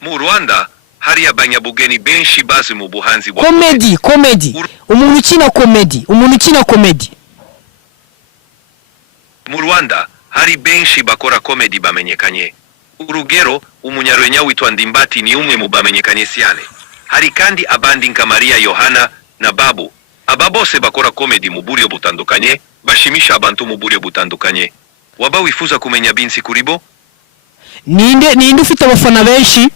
Mu Rwanda hari abanyabugeni benshi bazi mu buhanzi bwa comedy. Umuntu ukina comedy. Mu Rwanda hari benshi bakora comedy bamenyekanye. Urugero, umunyarwenya witwa Ndimbati ni umwe mu bamenyekanye cyane. Hari kandi abandi nka Maria Yohana na Babu. Aba bose bakora comedy mu buryo butandukanye, bashimisha abantu mu buryo butandukanye. Waba wifuza kumenya binsi kuri bo? Ninde ufite abafana benshi?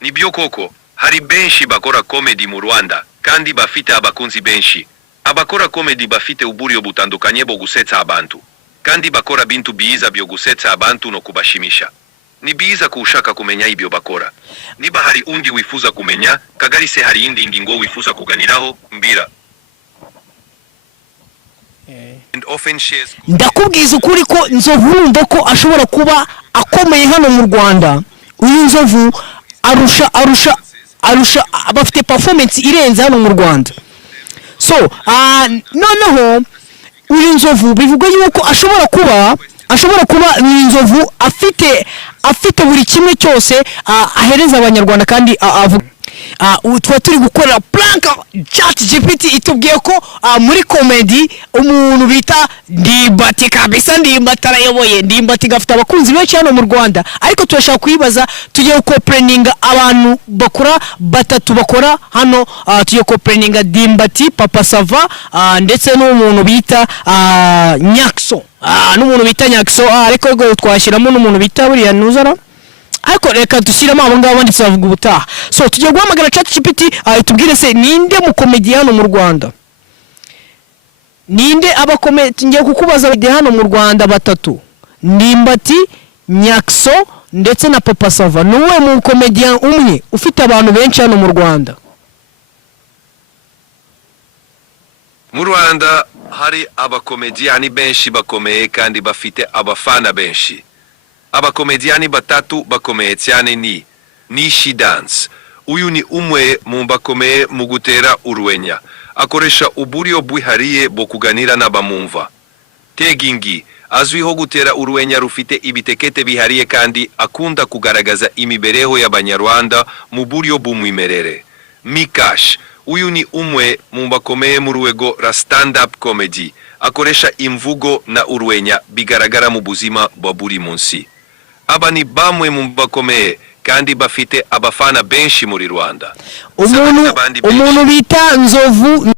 Nibyo koko, hari benshi bakora comedy mu Rwanda kandi bafite abakunzi benshi. Abakora comedy bafite uburyo butandukanye bwo gusetsa abantu, kandi bakora bintu biza byo gusetsa abantu no kubashimisha. Ni biza kushaka kumenya ibyo bakora. Niba hari undi wifuza kumenya, Kagari se hari indi ngingo wifuza kuganiraho, mbira. Ndakubwiza ukuri ko Nzovu ndako ashobora kuba akomeye hano mu Rwanda. Uyu Nzovu arusha abafite performance irenze hano mu Rwanda. So noneho uyu Nzovu bivuga yuko ashobora kuba Nzovu afite buri kimwe cyose ahereza abanyarwanda kandi avuga. Twa turi gukora prank ChatGPT itubwiye ko muri comedy umuntu bita Ndimbati kabisa, Ndimbati arayoboye. Ndimbati gafite abakunzi benshi hano mu Rwanda, ariko turashaka kuyibaza tugiye gukopeninga abantu batatu bakora hano. Tugiye gukopeninga Ndimbati, Papa Sava ndetse n'umuntu bita Nyakso, ariko twashyiramo n'umuntu bita buriya Nuzara. Ariko reka dushyiramo abo ngabo banditse bavuga ubutaha. So tugiye guhamagara ChatGPT itubwire se ninde mu comedian mu Rwanda, ninde ngiye kukubaza hano mu Rwanda batatu: Ndimbati, Nyakso ndetse na Papa Sava. Nuwe mu comedian umwe ufite abantu benshi hano mu Rwanda? Mu Rwanda hari abakomediani benshi bakomeye kandi bafite abafana benshi. Abakomediani batatu bakomeye cyane ni Nishi Dance. Uyu ni umwe mu bakomeye mu gutera urwenya. Akoresha uburyo bwihariye bwo kuganira n'abamumva. Tegingi azwiho gutera urwenya rufite ibitekete bihariye kandi akunda kugaragaza imibereho y'Abanyarwanda mu buryo bw'umwimerere. Mikash, uyu ni umwe mu bakomeye mu rwego rwa stand-up comedy. Akoresha imvugo na urwenya bigaragara mu buzima bwa buri munsi. Aba ni bamwe mu bakomeye kandi bafite abafana benshi muri Rwanda. Umuntu bita Nzovu